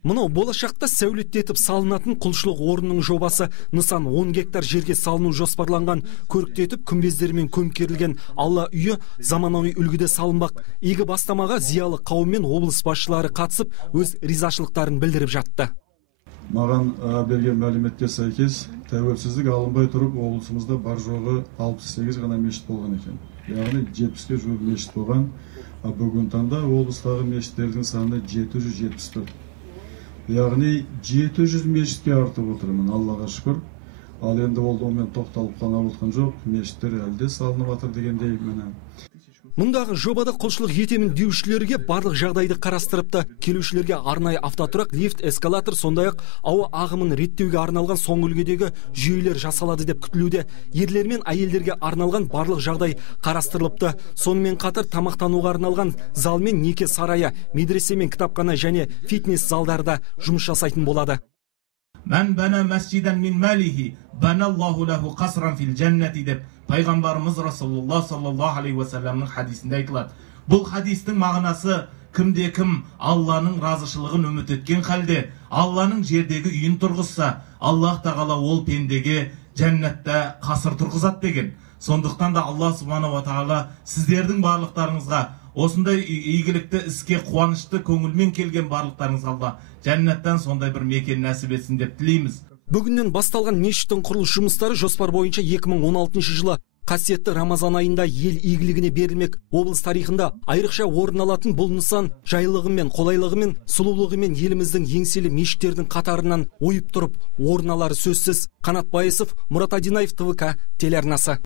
Мынау болашақта сәулеттетіп салынатын құлшылық орнының жобасы. Нысан 10 гектар жерге салыну жоспарланған. Көріктетіп күмбездермен көмкерілген Алла үйі заманауи үлгіде салынбақ. Игі бастамаға зиялы қауым мен облыс басшылары қатысып, өз ризашылықтарын білдіріп жатты. Маған берген мәліметке сәйкес, тәуелсіздік алынбай тұрып, облысымызда бар жоғы 68 ғана мешіт болған екен. Яғни 70-ке жуық мешіт болған. Бүгін таңда облыстағы мешіттердің саны 774. Яғни 700 мешітке артып отырмын, Аллаға шүкір. Ал енді ол онымен тоқталып қана отқан жоқ, мешіттер әлде салынып жатыр дегендей міне. Мұндағы жобада құлшылық етемін деушілерге барлық жағдайды қарастырыпты. Келушілерге арнайы автотұрақ, лифт, эскалатор, сондай-ақ ауа ағымын реттеуге арналған соңғы үлгідегі жүйелер жасалады деп күтілуде. Ерлер мен әйелдерге арналған барлық жағдай қарастырылыпты. Сонымен қатар тамақтануға арналған зал мен неке сарайы, медресе мен кітапхана және фитнес залдарда жұмыс жасайтын болады. Мән бәна мәсжиден мин мәлихи, бәналлаху лаху қасран фил жәннәти деп Пайғамбарымыз Расулуллах саллаллаху алейхи уассаламның хадисінде айтылады. Бұл хадистің мағынасы кімде-кім Алланың разышылығын үміт еткен халде, Алланың жердегі үйін тұрғызса, Аллах тағала ол пендеге жәннатта қасыр тұрғызады деген. Сондықтан да Алла субхана ва тағала сіздердің барлықтарыңызға осындай игілікті іске қуанышты көңілмен келген барлықтарыңызға Алла жәннаттан сондай бір мекен нәсіп етсін деп тілейміз. Бүгіннен басталған мешіттің құрылыс жұмыстары жоспар бойынша 2016 жылы қасиетті Рамазан айында ел игілігіне берілмек. Облыс тарихында айрықша орын алатын бұл нысан жайлылығымен, қолайлығымен, сұлулығымен еліміздің еңселі мешіттердің қатарынан ойып тұрып, орын алары сөзсіз. Қанат Байысов, Мұрат Адинаев, ТВК телеарнасы.